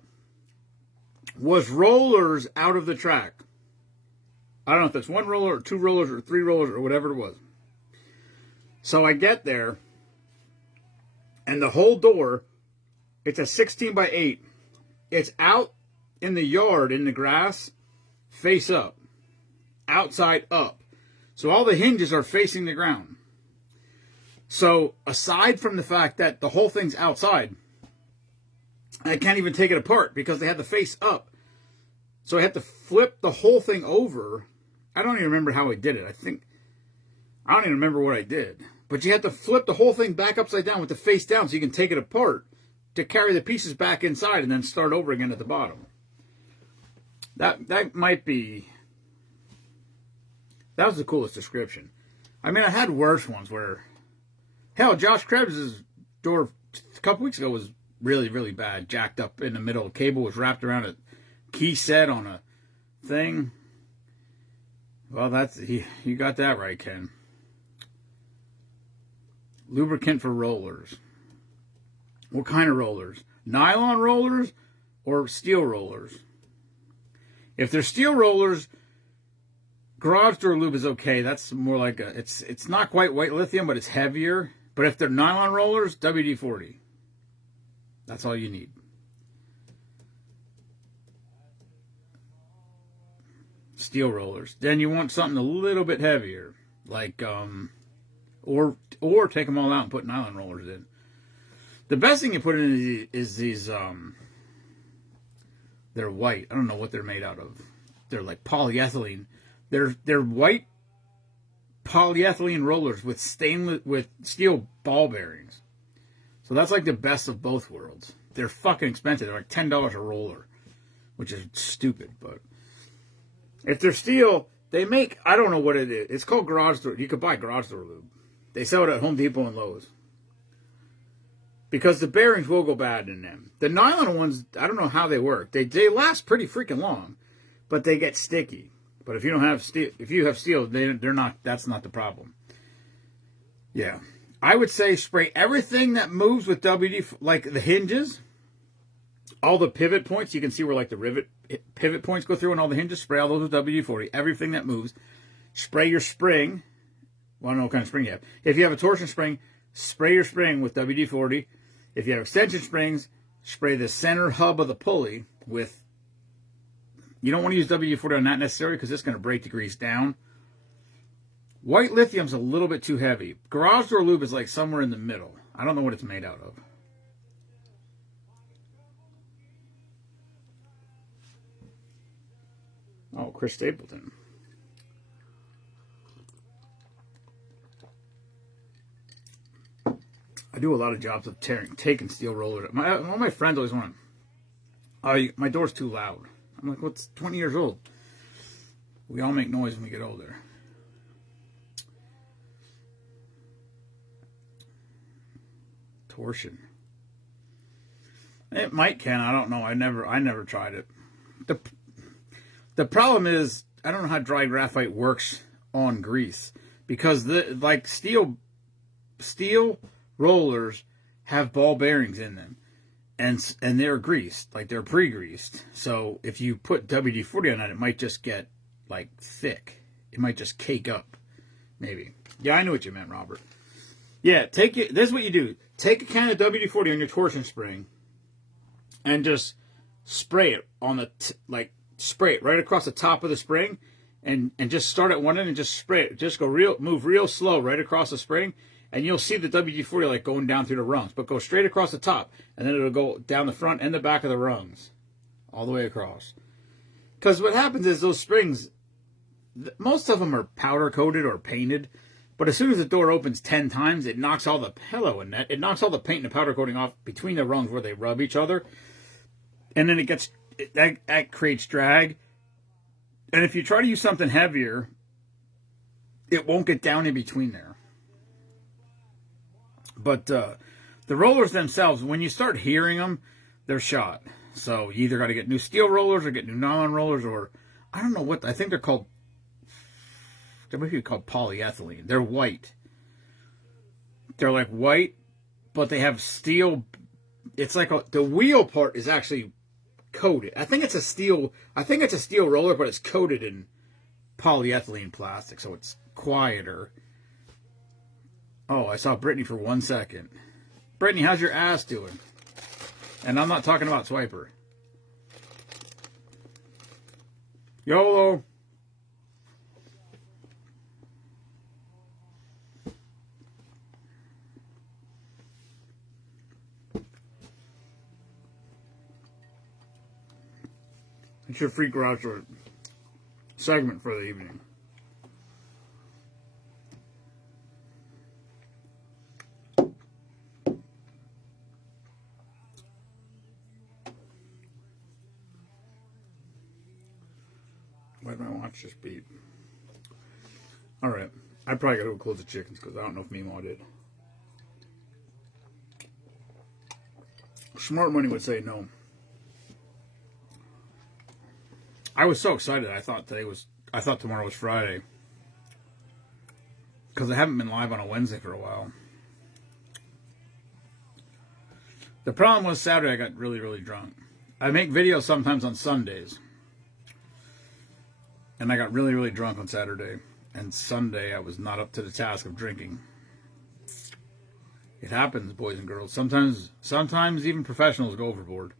was rollers out of the track. I don't know if that's 1 roller or 2 rollers or 3 rollers or whatever it was. So I get there, and the whole door, it's a 16 by 8. It's out in the yard, in the grass, face up. Outside up. So all the hinges are facing the ground. So aside from the fact that the whole thing's outside, I can't even take it apart because they had the face up. So I had to flip the whole thing over. I don't even remember how I did it. I don't even remember what I did. But you had to flip the whole thing back upside down with the face down so you can take it apart to carry the pieces back inside and then start over again at the bottom. That might be... That was the coolest description. I mean, I had worse ones where... Hell, Josh Krebs' door a couple weeks ago was really, really bad, jacked up in the middle. Cable was wrapped around a key set on a thing. Well, you got that right, Ken. Lubricant for rollers. What kind of rollers? Nylon rollers or steel rollers? If they're steel rollers, garage door lube is okay. That's more like it's not quite white lithium, but it's heavier. But if they're nylon rollers, WD-40. That's all you need. Steel rollers. Then you want something a little bit heavier, like or take them all out and put nylon rollers in. The best thing you put in is these they're white. I don't know what they're made out of. They're like polyethylene. They're white polyethylene rollers with steel ball bearings. So that's like the best of both worlds. They're fucking expensive. They're like $10 a roller, which is stupid, but if they're steel, they make, I don't know what it is. It's called garage door. You could buy garage door lube. They sell it at Home Depot and Lowe's. Because the bearings will go bad in them. The nylon ones, I don't know how they work. They last pretty freaking long, but they get sticky. But if you don't have steel, if you have steel, they're not. That's not the problem. Yeah, I would say spray everything that moves with WD, like the hinges, all the pivot points. You can see where like the pivot points go through, and all the hinges. Spray all those with WD-40. Everything that moves. Spray your spring. Well, I don't know what kind of spring you have. If you have a torsion spring, spray your spring with WD-40. If you have extension springs, spray the center hub of the pulley with. You don't want to use WD-40 on that necessarily because it's going to break the grease down. White lithium's a little bit too heavy. Garage door lube is like somewhere in the middle. I don't know what it's made out of. Oh, Chris Stapleton. I do a lot of jobs of taking steel rollers. One of my friends always want, "Oh, my door's too loud." I'm like, "What's 20 years old? We all make noise when we get older." Torsion. It might, Ken. I don't know. I never tried it. The problem is I don't know how dry graphite works on grease because like steel rollers have ball bearings in them, and they're greased, like they're pre-greased. So if you put WD-40 on it, it might just get like thick. It might just cake up, maybe. Yeah, I know what you meant, Robert. Yeah, this is what you do. Take a can of WD-40 on your torsion spring, and just spray it on the spray it right across the top of the spring, and just start at one end and just spray it. Just move real slow right across the spring. And you'll see the WD-40 like going down through the rungs, but go straight across the top, and then it'll go down the front and the back of the rungs, all the way across. Because what happens is those springs, most of them are powder coated or painted, but as soon as the door opens 10 times, it knocks all the it knocks all the paint and the powder coating off between the rungs where they rub each other, and then that creates drag. And if you try to use something heavier, it won't get down in between there. But the rollers themselves, when you start hearing them, they're shot. So you either got to get new steel rollers or get new nylon rollers, or I don't know what, I think they're called, they might be called polyethylene. They're white. They're like white, but they have steel. It's like the wheel part is actually coated. I think it's a steel roller, but it's coated in polyethylene plastic, so it's quieter. Oh, I saw Brittany for 1 second. Brittany, how's your ass doing? And I'm not talking about Swiper. YOLO. It's your free garage door segment for the evening. Why did my watch just beep? Alright. I probably gotta go close the chickens because I don't know if Meemaw did. Smart money would say no. I was so excited. I thought tomorrow was Friday. Because I haven't been live on a Wednesday for a while. The problem was Saturday I got really, really drunk. I make videos sometimes on Sundays. And I got really, really drunk on Saturday. And Sunday I was not up to the task of drinking. It happens, boys and girls. Sometimes even professionals go overboard.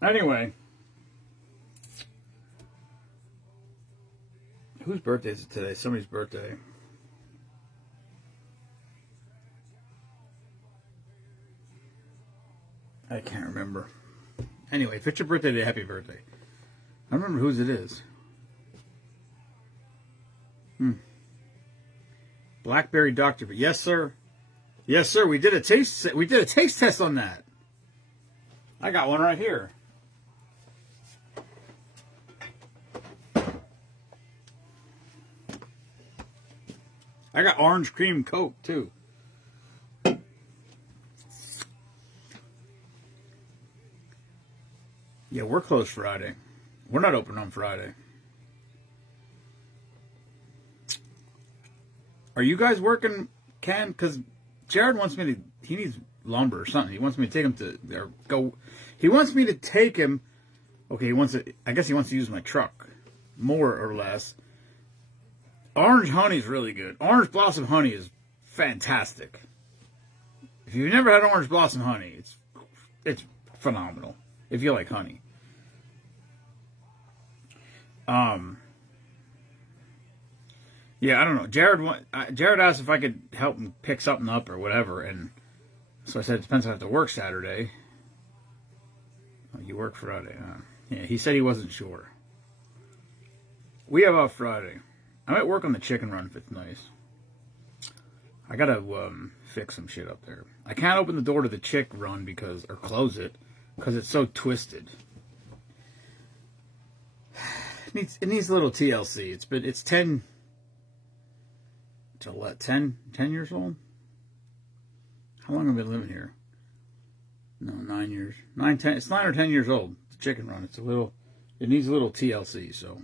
Anyway. Whose birthday is it today? Somebody's birthday. I can't remember. Anyway, if it's your birthday today, happy birthday. I don't remember whose it is. Blackberry Doctor. Yes, sir. Yes, sir. We did a taste test on that. I got one right here. I got orange cream Coke, too. Yeah, we're closed Friday. We're not open on Friday. Are you guys working, Ken? Because Jared wants me to... He needs lumber or something. He wants me to take him to... He wants me to take him... Okay, I guess he wants to use my truck. More or less. Orange honey is really good. Orange blossom honey is fantastic. If you've never had orange blossom honey, it's phenomenal. If you like honey. Yeah, I don't know. Jared asked if I could help him pick something up or whatever, and so I said it depends if I have to work Saturday. Oh, you work Friday, huh? Yeah, he said he wasn't sure. We have off Friday. I might work on the chicken run if it's nice. I gotta fix some shit up there. I can't open the door to the chick run or close it, because it's so twisted. It needs a little TLC. It's 10 years old? How long have I been living here? No, 9 years. 10. It's 9 or 10 years old. The chicken run. It needs a little TLC, so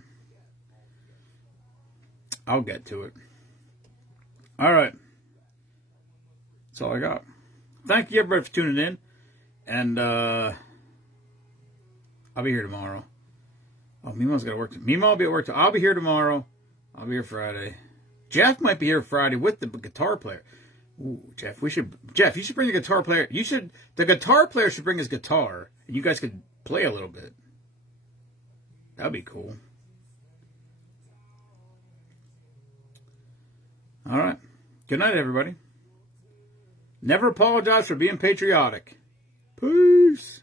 I'll get to it. All right. That's all I got. Thank you, everybody, for tuning in. And I'll be here tomorrow. Oh, Mima's got to work. Mima will be at work. I'll be here tomorrow. I'll be here Friday. Jeff might be here Friday with the guitar player. Ooh, Jeff, you should bring the guitar player. The guitar player should bring his guitar, and you guys could play a little bit. That'd be cool. All right. Good night, everybody. Never apologize for being patriotic. Peace.